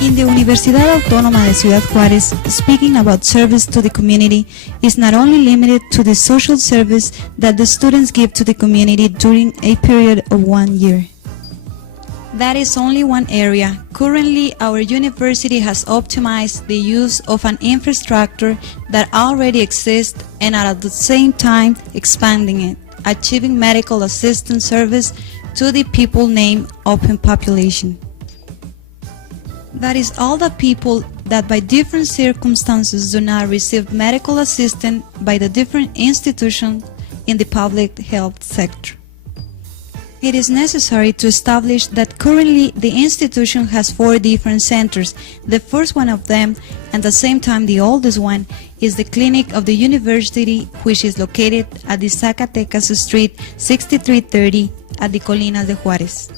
In the Universidad Autónoma de Ciudad Juárez, speaking about service to the community is not only limited to the social service that the students give to the community during a period of 1 year. That is only one area. Currently, our university has optimized the use of an infrastructure that already exists and at the same time expanding it, achieving medical assistance service to the people named open population. That is all the people that by different circumstances do not receive medical assistance by the different institutions in the public health sector. It is necessary to establish that currently the institution has 4 different centers. The first one of them, and at the same time the oldest one, is the clinic of the university, which is located at the Zacatecas Street 6330 at the Colinas de Juárez.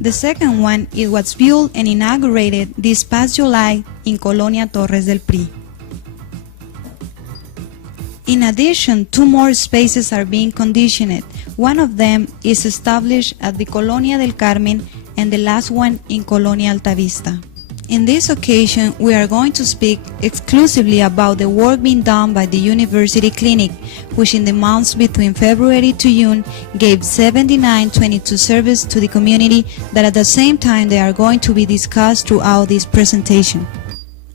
The second one, it was built and inaugurated this past July in Colonia Torres del PRI. In addition, 2 more spaces are being conditioned. One of them is established at the Colonia del Carmen and the last one in Colonia Altavista. In this occasion, we are going to speak exclusively about the work being done by the University Clinic, which in the months between February to June gave 7922 service to the community that at the same time they are going to be discussed throughout this presentation.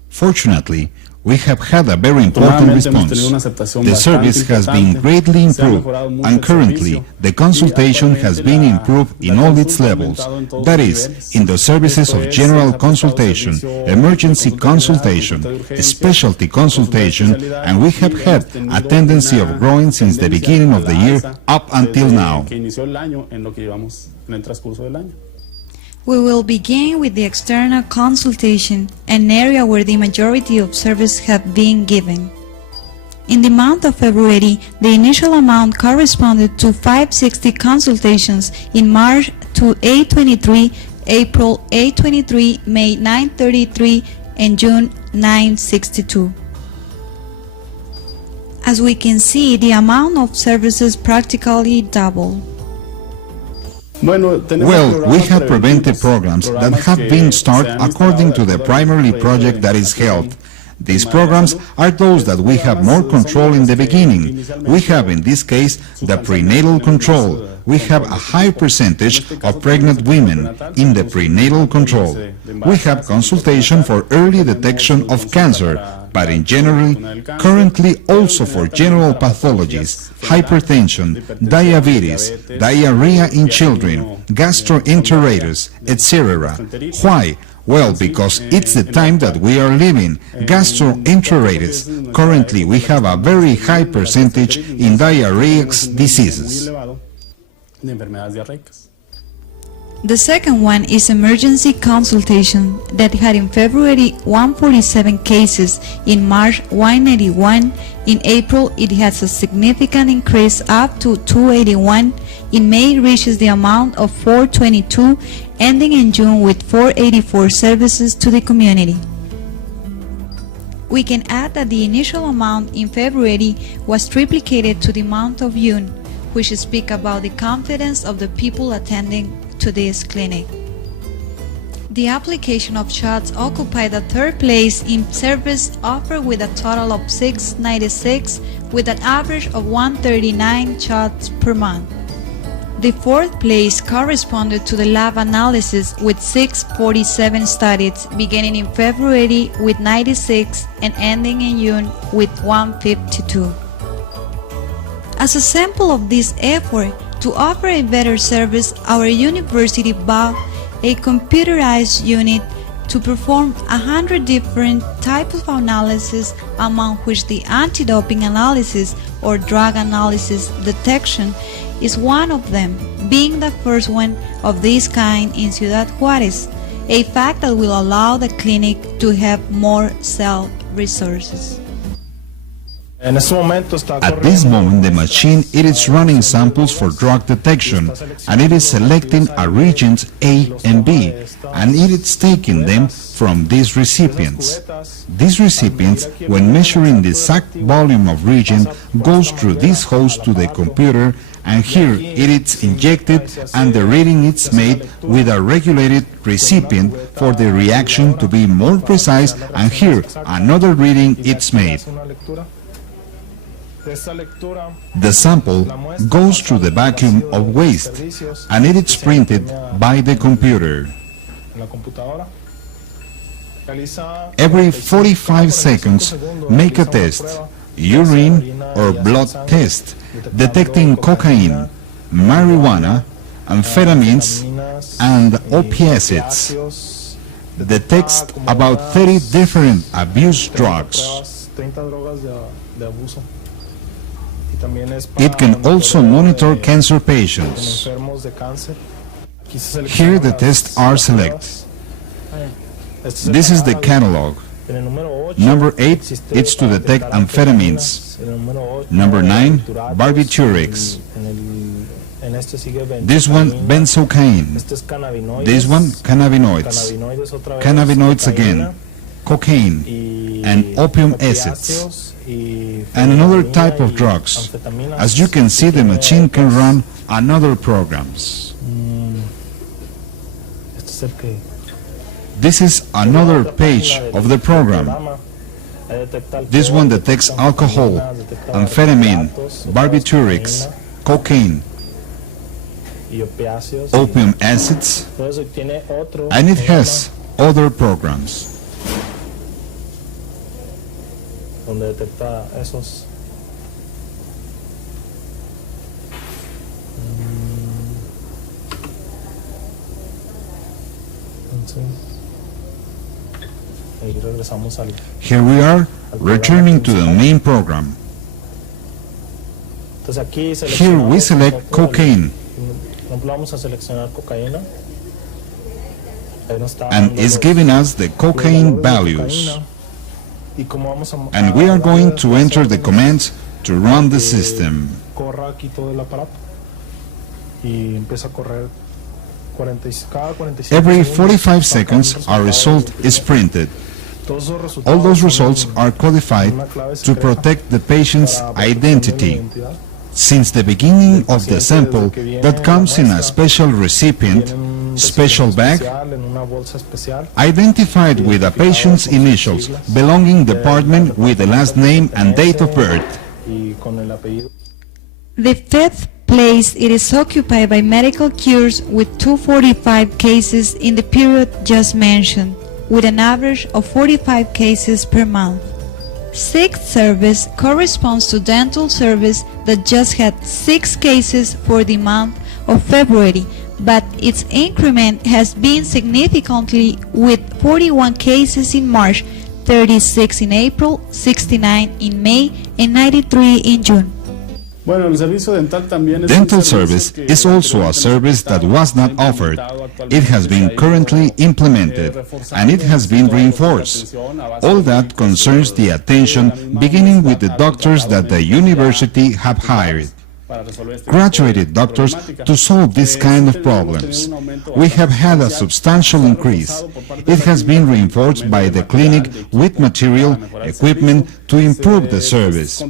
Fortunately, we have had a very important response. The service has been greatly improved, and currently the consultation has been improved in all its levels, that is, in the services of general consultation, emergency consultation, specialty consultation, and we have had a tendency of growing since the beginning of the year up until now. We will begin with the external consultation, an area where the majority of services have been given. In the month of February, the initial amount corresponded to 560 consultations, in March to 823, April 823, May 933, and June 962. As we can see, the amount of services practically doubled. Well, we have preventive programs that have been started according to the primary project that is held. These programs are those that we have more control in the beginning. We have in this case the prenatal control. We have a high percentage of pregnant women in the prenatal control. We have consultation for early detection of cancer, but in general, currently also for general pathologies, hypertension, diabetes, diarrhea in children, gastroenteritis, etc. Why? Well, because it's the time that we are living, gastroenteritis. Currently, we have a very high percentage in diarrheic diseases. The second one is emergency consultation that had in February 147 cases, in March 181, in April it has a significant increase up to 281, in May it reaches the amount of 422, ending in June with 484 services to the community. We can add that the initial amount in February was triplicated to the month of June, which speaks about the confidence of the people attending to this clinic. The application of shots occupied the 3rd place in service offered with a total of 696 with an average of 139 shots per month. The 4th place corresponded to the lab analysis with 647 studies beginning in February with 96 and ending in June with 152. As a sample of this effort to offer a better service, our university bought a computerized unit to perform 100 different types of analysis, among which the anti-doping analysis or drug analysis detection is one of them, being the first one of this kind in Ciudad Juárez, a fact that will allow the clinic to have more self-resources. At this moment, the machine it is running samples for drug detection, and it is selecting a regions A and B, and it is taking them from these recipients. These recipients, when measuring the exact volume of region, goes through this host to the computer, and here it is injected and the reading is made with a regulated recipient for the reaction to be more precise, and here another reading is made. The sample goes through the vacuum of waste and it is printed by the computer. Every 45 seconds, make a test, urine or blood test, detecting cocaine, marijuana, amphetamines, and opiates. Detects about 30 different abuse drugs. It can also monitor cancer patients. Here the tests are selected. This is the catalog. Number 8 is to detect amphetamines. Number 9, barbiturics. This one, benzocaine. This one, cannabinoids. Cannabinoids again, cocaine, and opium acids. And another type of drugs. As you can see, the machine can run another programs. This is another page of the program. This one detects alcohol, amphetamine, barbiturics, cocaine, opium acids, and it has other programs. Here we are, returning to the main program. Here we select cocaine, and it's giving us the cocaine values. And we are going to enter the commands to run the system. Every 45 seconds, our result is printed. All those results are codified to protect the patient's identity. Since the beginning of the sample, that comes in a special recipient, special bag, identified with a patient's initials, belonging department with the last name and date of birth. The fifth place it is occupied by medical cures with 245 cases in the period just mentioned, with an average of 45 cases per month. Sixth service corresponds to dental service that just had 6 cases for the month of February, but its increment has been significantly with 41 cases in March, 36 in April, 69 in May, and 93 in June. Dental service is also a service that was not offered. It has been currently implemented, and it has been reinforced. All that concerns the attention, beginning with the doctors that the university have hired. Graduated doctors to solve this kind of problems. We have had a substantial increase. It has been reinforced by the clinic with material, equipment to improve the service.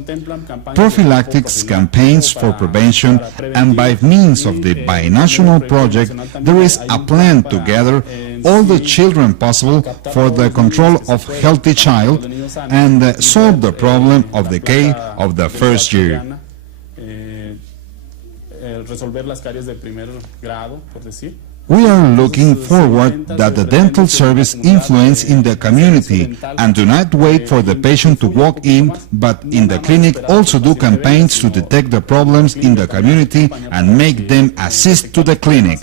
Prophylactic campaigns for prevention, and by means of the binational project, there is a plan to gather all the children possible for the control of healthy child and solve the problem of decay of the first year. We are looking forward that the dental service influence in the community and do not wait for the patient to walk in, but in the clinic also do campaigns to detect the problems in the community and make them assist to the clinic.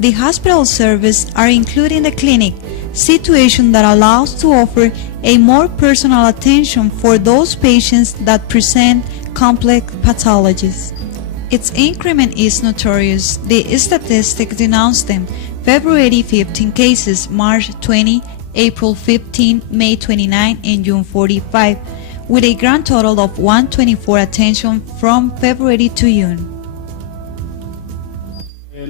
The hospital service are included in the clinic, situation that allows to offer a more personal attention for those patients that present complex pathologies. Its increment is notorious. The statistics denounce them. February 15 cases, March 20, April 15, May 29, and June 45, with a grand total of 124 attention from February to June.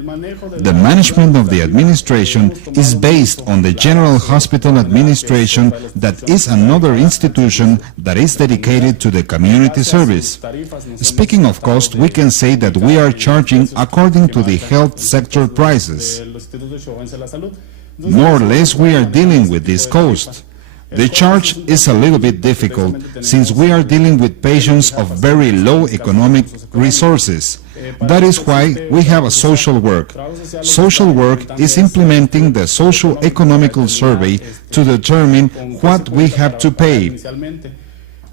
The management of the administration is based on the General Hospital Administration, that is another institution that is dedicated to the community service. Speaking of cost, we can say that we are charging according to the health sector prices. More or less we are dealing with this cost. The charge is a little bit difficult since we are dealing with patients of very low economic resources. That is why we have a social work. Social work is implementing the socio-economical survey to determine what we have to pay.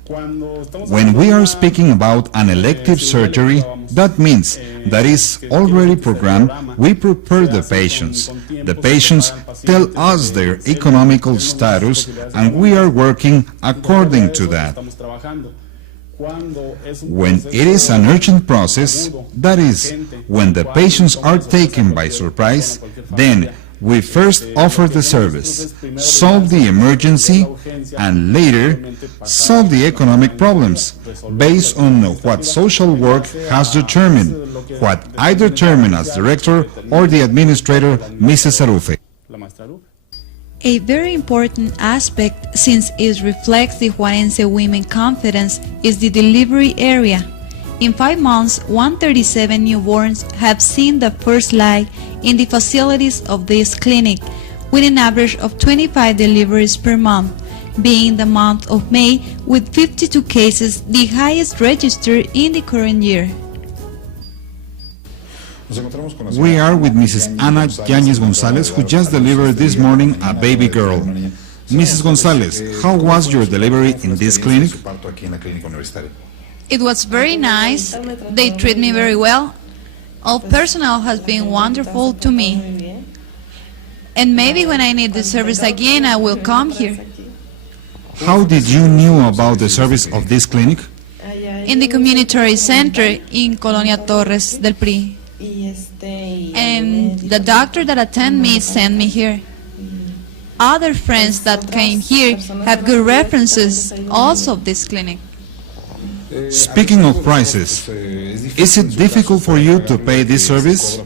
When we are speaking about an elective surgery, that means that is already programmed. We prepare the patients. The patients tell us their economical status, and we are working according to that. When it is an urgent process, that is, when the patients are taken by surprise, then we first offer the service, solve the emergency, and later solve the economic problems, based on what social work has determined, what I determine as director or the administrator, Mrs. Arufe. A very important aspect, since it reflects the Juarense women confidence, is the delivery area. In 5 months, 137 newborns have seen the first light in the facilities of this clinic, with an average of 25 deliveries per month, being the month of May with 52 cases, the highest registered in the current year. We are with Mrs. Ana Yáñez González, who just delivered this morning a baby girl. Mrs. González, how was your delivery in this clinic? It was very nice. They treat me very well. All personnel has been wonderful to me. And maybe when I need the service again, I will come here. How did you knew about the service of this clinic? In the community center in Colonia Torres del PRI. And the doctor that attended me sent me here. Other friends that came here have good references also of this clinic. Speaking of prices, is it difficult for you to pay this service?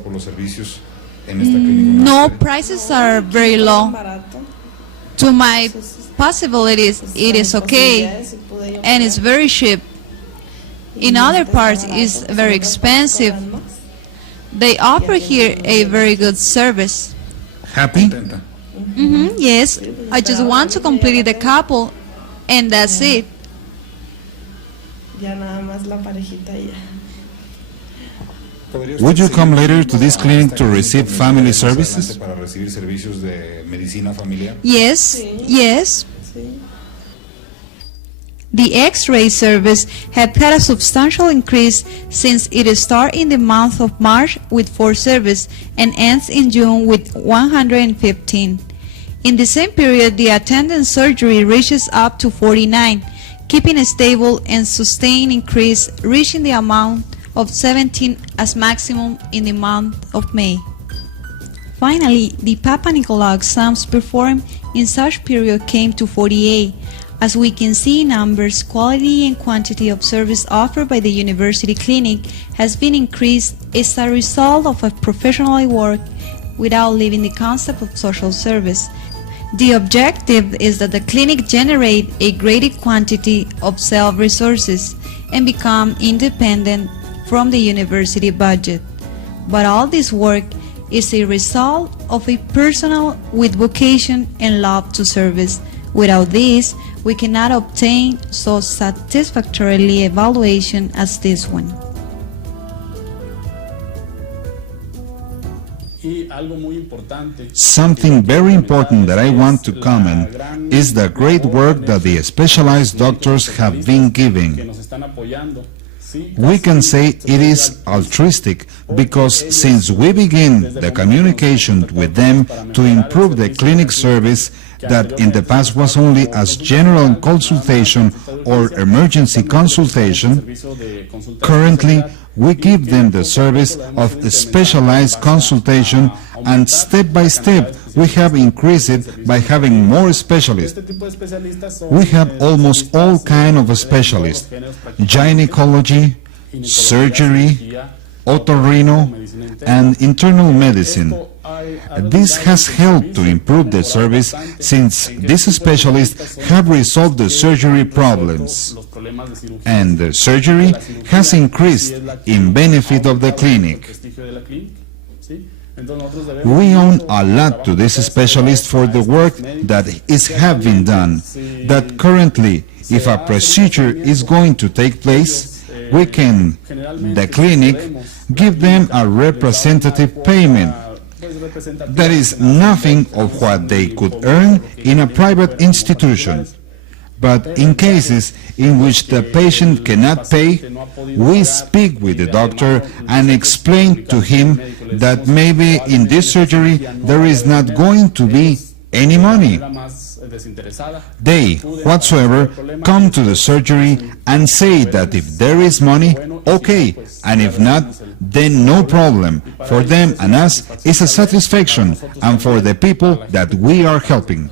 No, prices are very low. To my possibilities, it is okay, and it's very cheap. In other parts, it's very expensive. They offer here a very good service. Happy? Yes, I just want to complete the couple, and that's it. Would you come later to this clinic to receive family services? Yes, yes. The X-ray service has had a substantial increase since it started in the month of March with 4 services and ends in June with 115. In the same period, the attendance surgery reaches up to 49, keeping a stable and sustained increase, reaching the amount of 17 as maximum in the month of May. Finally, the Papa Nicolau exams performed in such period came to 48. As we can see in numbers, quality and quantity of service offered by the university clinic has been increased as a result of a professional work without leaving the concept of social service. The objective is that the clinic generate a greater quantity of self-resources and become independent from the university budget. But all this work is a result of a personnel with vocation and love to service. Without this, we cannot obtain so satisfactorily evaluation as this one. Something very important that I want to comment is the great work that the specialized doctors have been giving. We can say it is altruistic because since we begin the communication with them to improve the clinic service that in the past was only as general consultation or emergency consultation, currently we give them the service of specialized consultation, and step by step we have increased it by having more specialists. We have almost all kinds of specialists: gynecology, surgery, otorrino, and internal medicine. This has helped to improve the service since these specialists have resolved the surgery problems, and the surgery has increased in benefit of the clinic. We owe a lot to this specialist for the work that is have been done, that currently, if a procedure is going to take place, we can, the clinic, give them a representative payment. That is nothing of what they could earn in a private institution. But in cases in which the patient cannot pay, we speak with the doctor and explain to him that maybe in this surgery there is not going to be any money. They, whatsoever, come to the surgery and say that if there is money, okay, and if not, then no problem. For them and us, it's a satisfaction, and for the people that we are helping.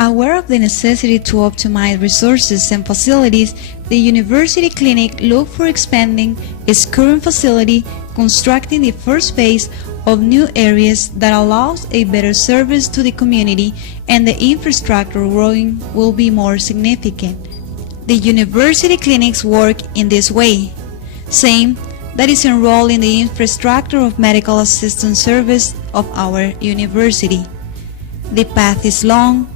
Aware of the necessity to optimize resources and facilities, the University Clinic looked for expanding its current facility, constructing the first phase of new areas that allows a better service to the community, and the infrastructure growing will be more significant. The University Clinics work in this way. Same that is enrolled in the infrastructure of medical assistance service of our university. The path is long.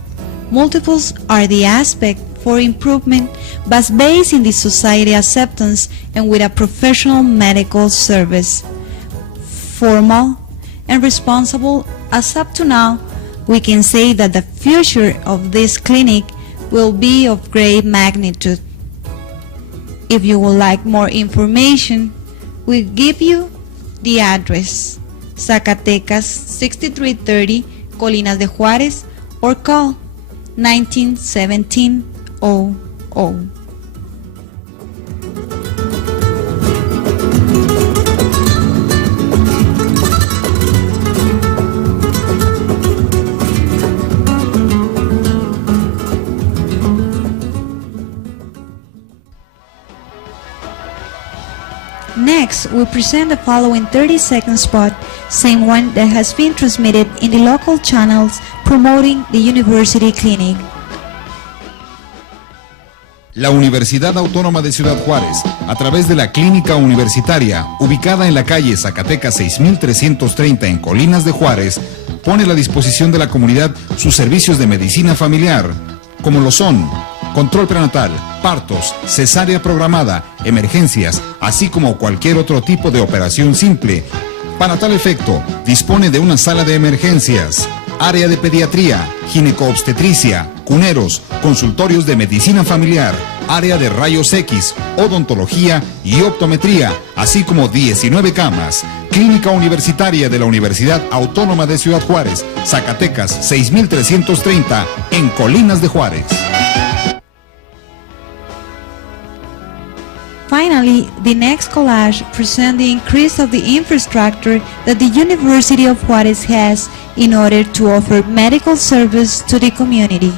Multiples are the aspects for improvement, but based in the society acceptance and with a professional medical service. Formal and responsible as up to now, we can say that the future of this clinic will be of great magnitude. If you would like more information, we give you the address: Zacatecas 6330, Colinas de Juárez, or call 191700. Next, we present the following 30-second spot, same one that has been transmitted in the local channels promoting the University Clinic. La Universidad Autónoma de Ciudad Juárez, a través de la Clínica Universitaria, ubicada en la calle Zacatecas 6330 en Colinas de Juárez, pone a la disposición de la comunidad sus servicios de medicina familiar, como lo son control prenatal, partos, cesárea programada, emergencias, así como cualquier otro tipo de operación simple. Para tal efecto, dispone de una sala de emergencias, área de pediatría, ginecoobstetricia, cuneros, consultorios de medicina familiar, área de rayos X, odontología y optometría, así como 19 camas. Clínica Universitaria de la Universidad Autónoma de Ciudad Juárez, Zacatecas 6330, en Colinas de Juárez. Finally, the next collage presents the increase of the infrastructure that the University of Juárez has in order to offer medical service to the community.